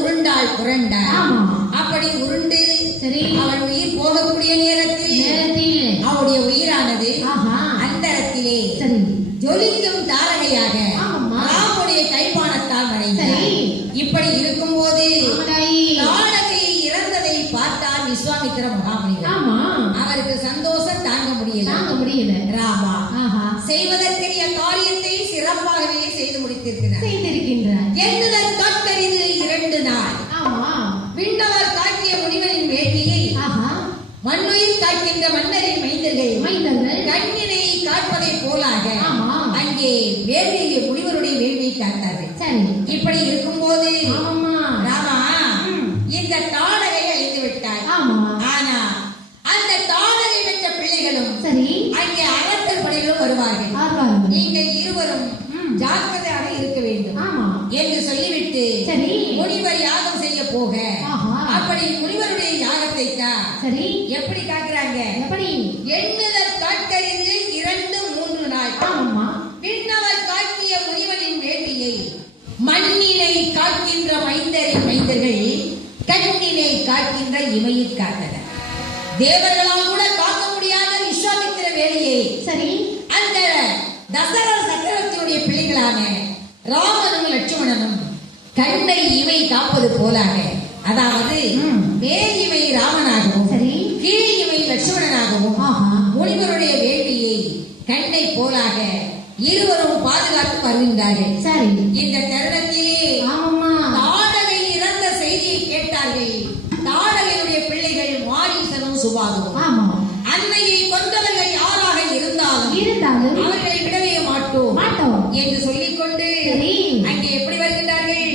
உருண்டாள் புரண்டாள். அப்படி உருண்டு அவள் உயிர் போகக்கூடிய நேரத்தில் அவளுடைய உயிரானது அந்தரத்திலே ஜொலிக்கும் தாரகையாக ராமுடைய கைப்பானத்தால் மறைந்தார். இப்படி இருக்கும் போது தாரகை இறந்ததை பார்த்தார் விஸ்வாமித்திர மகாமுனிவர். அவருக்கு சந்தோஷம் தாங்க முடியல. ராமா செய்வதற்கரிய காரியத்தை சிறப்பாகவே செய்து முடித்திருக்கிறார். என்னுடன் காக்கரிது 2 நாள். விண்ணவர் காட்டிய முனிவரின் வேள்வியை மண்ணுயிர் காக்கின்ற மன்னரின் மைந்தர்கள் கண்ணினை காட்பதை போலாக அங்கே வேள்வியை முனிவருடைய வேள்வியை காத்தார்கள். இப்படி இருக்கும் போது ராமா இந்த தாடகை அழிந்து விட்டார். ஆனா அந்த தாடகை பெற்ற பிள்ளைகளும் அங்கே அரசர் படைகளும் வருவார்கள். நீங்கள் இருவரும் ஜாக்கிரதையாக இருக்க வேண்டும் என்று சொல்லிவிட்டு முனிவர் யாகம் செய்ய போக அப்படி முனிவருடைய யாகத்தை எப்படி காக்குறாங்க? எண்ணுதல் காட்டறிந்து 2-3 நாள் விண்ணவர் காக்கிய முனிவனின் வேள்வியை மண்ணினை காக்கின்ற மைந்தர்கள் கண்ணினை காக்கின்ற இமையில் காத்தனர். தேவர்களால் கூட காக்க முடியாத விஸ்வாமித்திர வேலையை அந்த தசரத சக்கரவர்த்தியுடைய பிள்ளைகளான ராமனும் லட்சுமணனும் கண்ணை இமை காப்பது போலாக, அதாவது மேல் இமை ராமனாகவும் கீழ் இமை லட்சுமணனாகவும் முனிவருடைய வேள்வியை கண்ணை போலாக இருவரும் பாதுகாத்து வருகின்றார்கள். இந்த